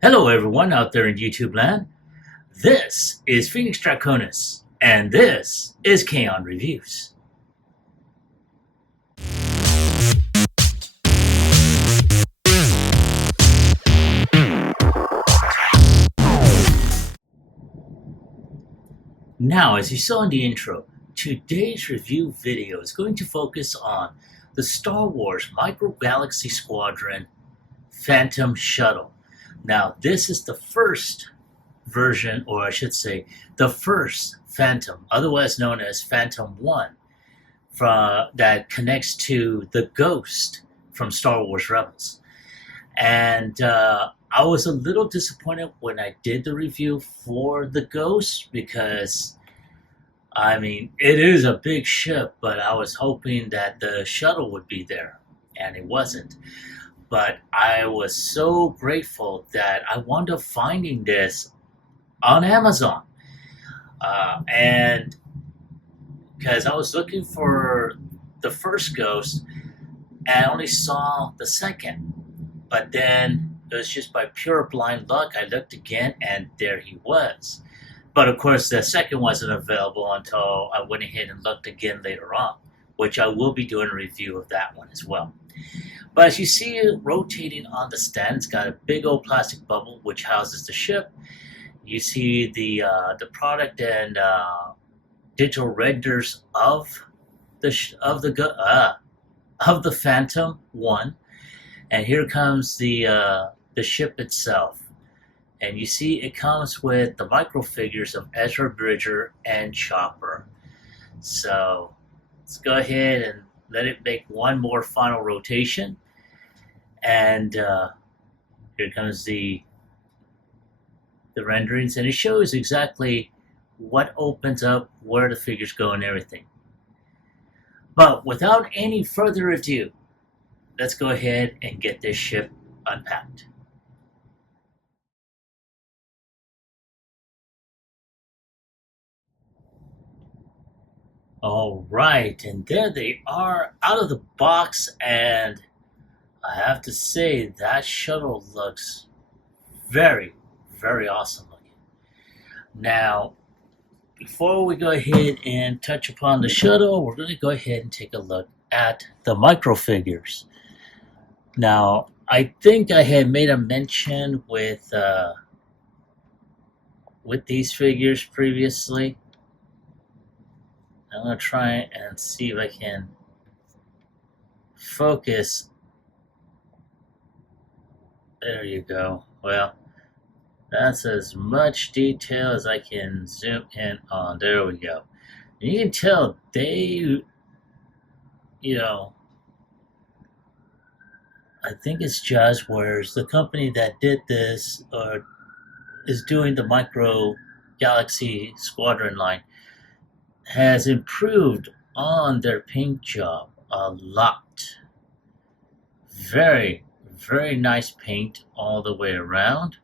Hello, everyone out there in YouTube land. This is Phoenix Draconis, and this is Kaon Reviews. Now, as you saw in the intro, today's review video is going to focus on the Star Wars Micro Galaxy Squadron Phantom Shuttle. Now, this is the first version, or I should say, the first Phantom, otherwise known as Phantom 1, that connects to the Ghost from Star Wars Rebels. And I was a little disappointed when I did the review for the Ghost because, I mean, it is a big ship, but I was hoping that the shuttle would be there, and it wasn't. But I was so grateful that I wound up finding this on Amazon. And because I was looking for the first Ghost and I only saw the second. But then it was just by pure blind luck. I looked again and there he was. But of course, the second wasn't available until I went ahead and looked again later on, which I will be doing a review of that one as well. But as you see it rotating on the stand, it's got a big old plastic bubble which houses the ship. You see the product and digital renders of the Phantom 1, and here comes the ship itself. And you see it comes with the micro figures of Ezra Bridger and Chopper. So let's go ahead and let it make one more final rotation. And here comes the renderings, and it shows exactly what opens up, where the figures go, and everything. But without any further ado, let's go ahead and get this ship unpacked. All right, and there they are out of the box, and I have to say that shuttle looks very, very awesome looking. Now, before we go ahead and touch upon the shuttle, we're going to go ahead and take a look at the micro figures. Now, I think I had made a mention with these figures previously. I'm going to try and see if I can focus. There you go. Well, that's as much detail as I can zoom in on. There we go. And you can tell they, I think it's Jazzwares, the company that did this or is doing the Micro Galaxy Squadron line, has improved on their paint job a lot. Very, very nice paint all the way around.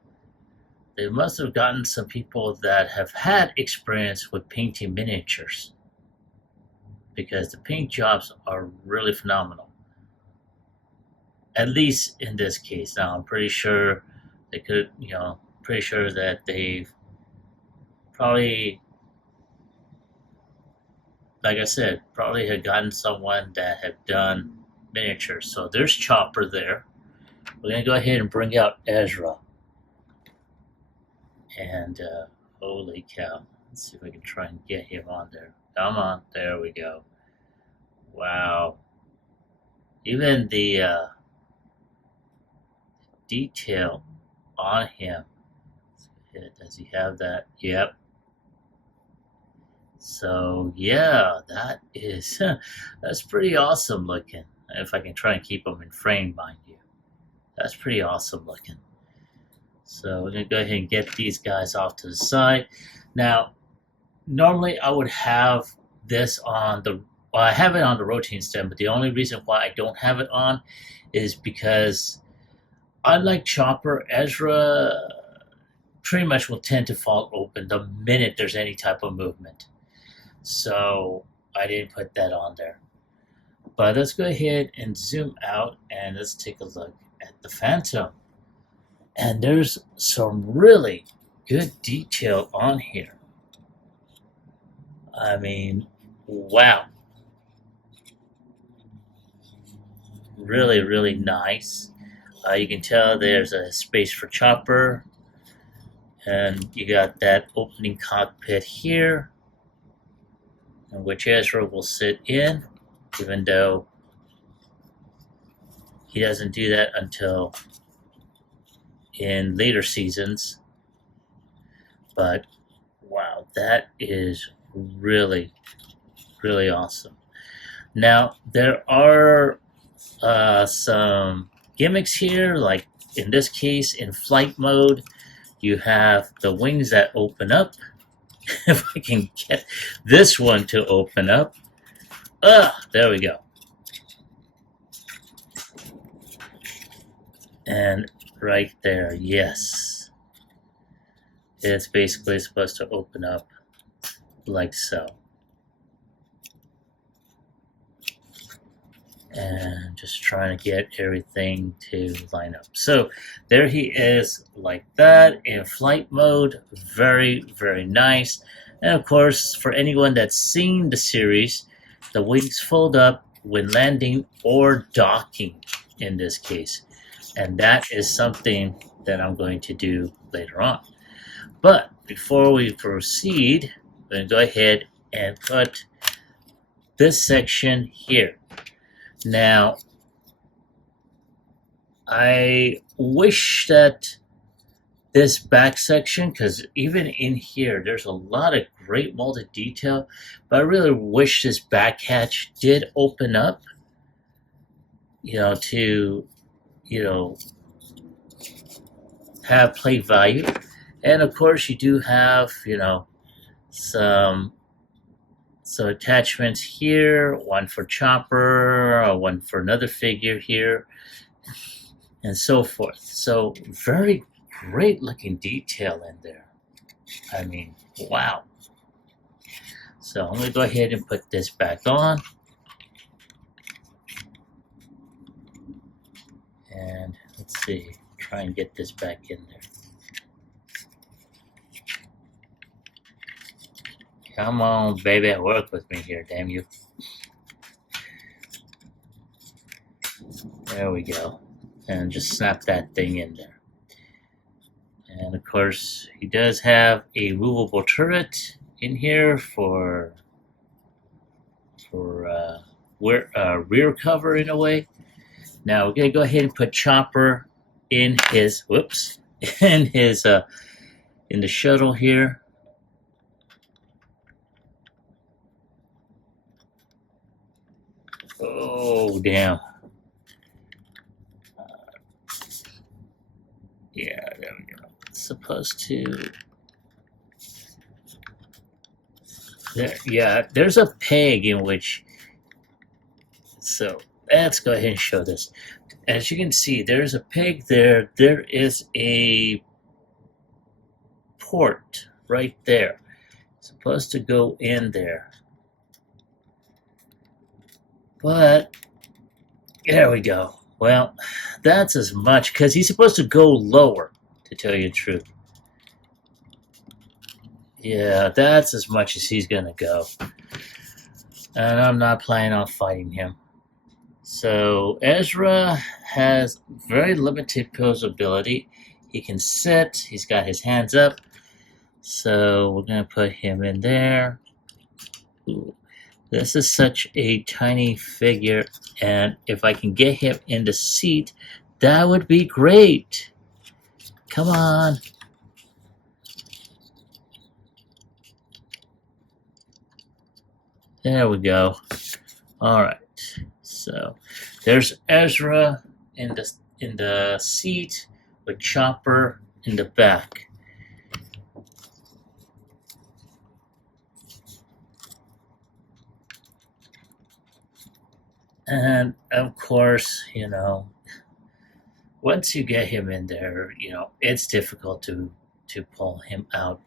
They must have gotten some people that have had experience with painting miniatures, because the paint jobs are really phenomenal. At least in this case. Now, I'm pretty sure they could, pretty sure that they've probably, like I said, probably had gotten someone that had done miniatures. So there's Chopper there. We're going to go ahead and bring out Ezra. And holy cow. Let's see if we can try and get him on there. Come on. There we go. Wow. Even the detail on him. Does he have that? Yep. So yeah, that is that's pretty awesome looking. If I can try and keep them in frame, mind you, that's pretty awesome looking. So we're gonna go ahead and get these guys off to the side. Now, normally I would have this on the, well, I have it on the rotating stand, but the only reason why I don't have it on is because, unlike Chopper, Ezra pretty much will tend to fall open the minute there's any type of movement. So I didn't put that on there. But let's go ahead and zoom out and let's take a look at the Phantom. And there's some really good detail on here. I mean, wow. Really, really nice. You can tell there's a space for chopper, and you got that opening cockpit here, in which Ezra will sit in, even though he doesn't do that until in later seasons. But wow, that is really, really awesome. Now, there are some gimmicks here, like in this case, in flight mode, you have the wings that open up. If I can get this one to open up. There we go. And right there, yes. It's basically supposed to open up like so. And just trying to get everything to line up. So there he is like that in flight mode. Very, very nice. And of course, for anyone that's seen the series, the wings fold up when landing or docking in this case. And that is something that I'm going to do later on. But before we proceed, I'm going to go ahead and put this section here. Now, I wish that this back section, because even in here, there's a lot of great molded detail, but I really wish this back hatch did open up, to, have plate value. And of course, you do have, some attachments here, one for chopper, one for another figure here, and so forth. So very great looking detail in there. I mean, wow. So I'm going to go ahead and put this back on. And let's see, try and get this back in there. Come on, baby, work with me here, damn you. There we go. And just snap that thing in there. And of course, he does have a movable turret in here for rear cover in a way. Now we're gonna go ahead and put Chopper in his in the shuttle here. Oh, damn. Yeah, there we go. It's supposed to... there's a peg in which... So, let's go ahead and show this. As you can see, there's a peg there. There is a port right there. It's supposed to go in there. But, there we go. Well, that's as much, because he's supposed to go lower, to tell you the truth. Yeah, that's as much as he's going to go. And I'm not planning on fighting him. So, Ezra has very limited posability. He can sit, he's got his hands up. So, we're going to put him in there. Ooh. This is such a tiny figure, and if I can get him in the seat, that would be great. Come on. There we go. All right. So there's Ezra in the seat with Chopper in the back. And of course, once you get him in there, it's difficult to pull him out.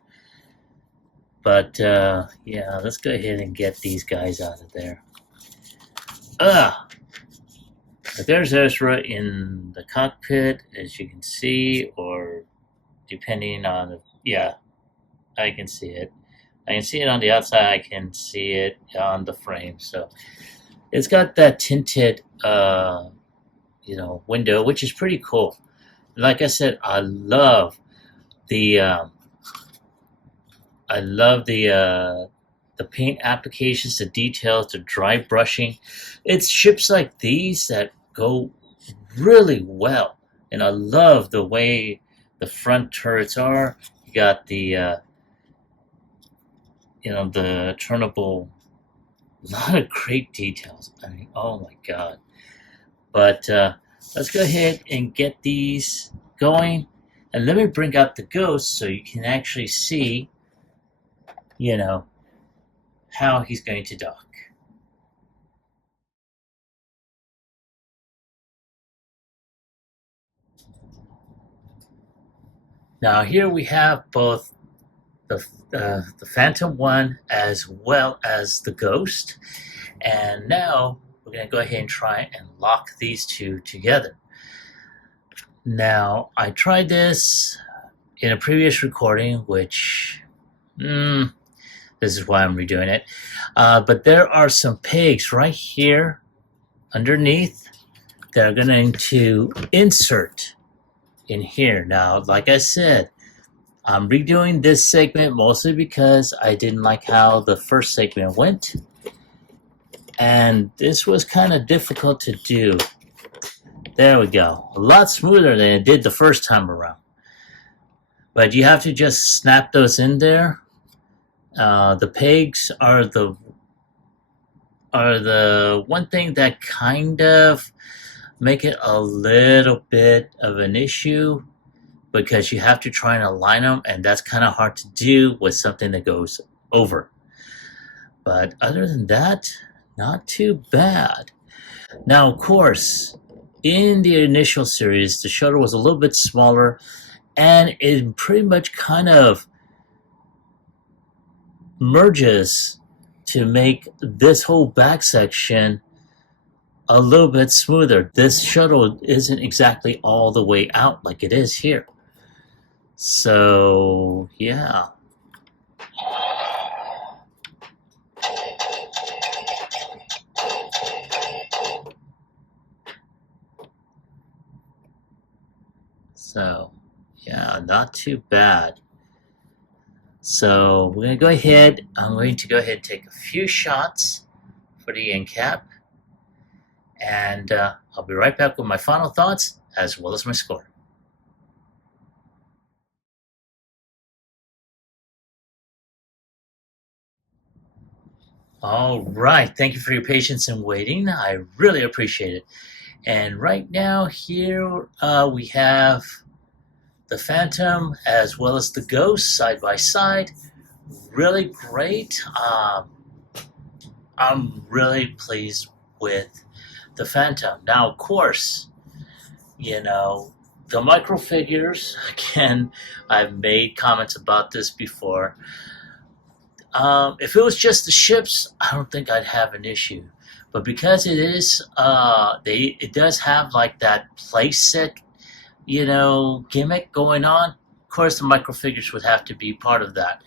But yeah, let's go ahead and get these guys out of there. But there's Ezra in the cockpit, as you can see, or depending on, yeah, I can see it. I can see it on the outside, I can see it on the frame. So it's got that tinted, window, which is pretty cool. Like I said, the um, I love the paint applications, the details, the dry brushing. It's ships like these that go really well, and I love the way the front turrets are. You got the turnable. A lot of great details. I mean, oh my god! But let's go ahead and get these going, and let me bring out the ghost so you can actually see, how he's going to dock. Now here we have both the Phantom One as well as the Ghost, and now we're going to go ahead and try and lock these two together. Now I tried this in a previous recording, which this is why I'm redoing it. But there are some pegs right here underneath that are going to insert in here. Now, like I said, I'm redoing this segment mostly because I didn't like how the first segment went. And this was kind of difficult to do. There we go. A lot smoother than it did the first time around. But you have to just snap those in there. The pegs are the one thing that kind of make it a little bit of an issue, because you have to try and align them, and that's kind of hard to do with something that goes over. But other than that, not too bad. Now, of course, in the initial series, the shuttle was a little bit smaller, and it pretty much kind of merges to make this whole back section a little bit smoother. This shuttle isn't exactly all the way out like it is here. So, yeah. So, yeah, not too bad. So, I'm going to go ahead and take a few shots for the end cap. And I'll be right back with my final thoughts as well as my score. All right, thank you for your patience and waiting. I really appreciate it. And right now here we have the Phantom as well as the Ghost side by side. Really great. I'm really pleased with the Phantom. Now, of course, the micro figures, again, I've made comments about this before. If it was just the ships, I don't think I'd have an issue. But because it is, it does have like that playset, gimmick going on. Of course, the micro figures would have to be part of that,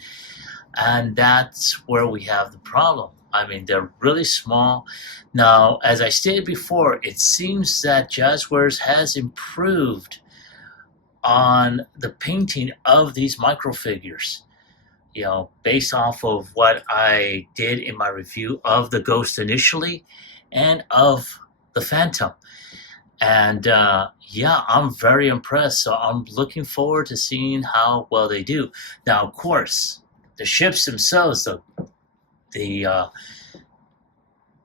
and that's where we have the problem. I mean, they're really small. Now, as I stated before, it seems that Jazzwares has improved on the painting of these micro figures. Based off of what I did in my review of the Ghost initially and of the Phantom. And yeah, I'm very impressed. So I'm looking forward to seeing how well they do. Now, of course, the ships themselves,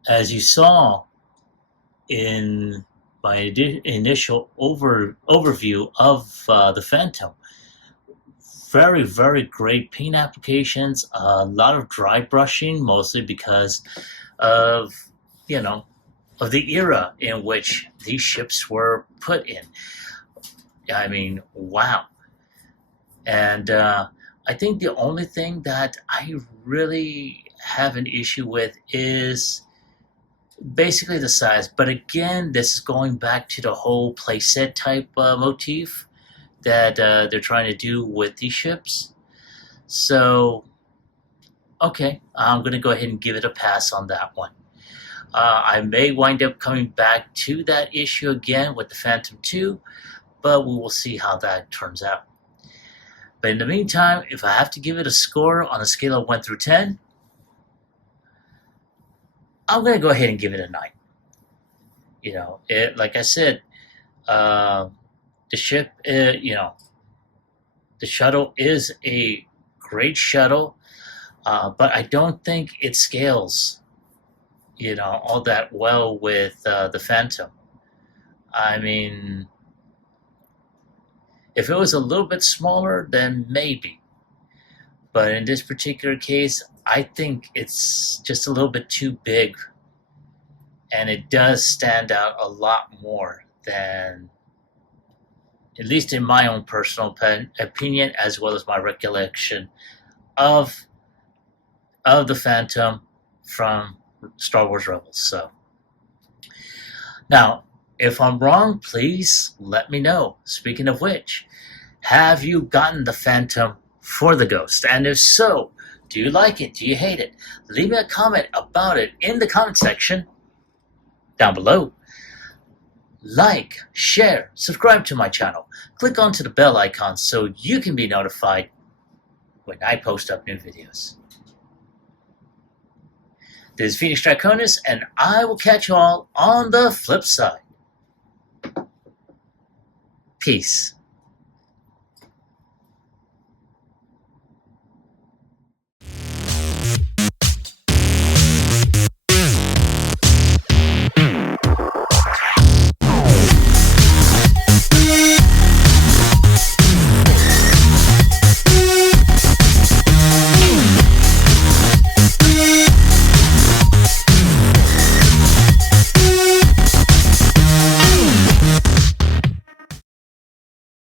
as you saw in my initial overview of the Phantom, very, very great paint applications, a lot of dry brushing, mostly because of, of the era in which these ships were put in. I mean, wow. And I think the only thing that I really have an issue with is basically the size. But again, this is going back to the whole playset type motif that they're trying to do with these ships. So, okay, I'm going to go ahead and give it a pass on that one. I may wind up coming back to that issue again with the Phantom 2, but we will see how that turns out. But in the meantime, if I have to give it a score on a scale of 1 through 10, I'm going to go ahead and give it a 9. Like I said, the ship, the shuttle is a great shuttle, but I don't think it scales, all that well with the Phantom. I mean, if it was a little bit smaller, then maybe. But in this particular case, I think it's just a little bit too big. And it does stand out a lot more than, at least in my own personal opinion, as well as my recollection of the Phantom from Star Wars Rebels. So, now, if I'm wrong, please let me know. Speaking of which, have you gotten the Phantom for the Ghost? And if so, do you like it? Do you hate it? Leave me a comment about it in the comment section down below. Like, share, subscribe to my channel. Click onto the bell icon so you can be notified when I post up new videos. This is Phoenix Draconis, and I will catch you all on the flip side. Peace.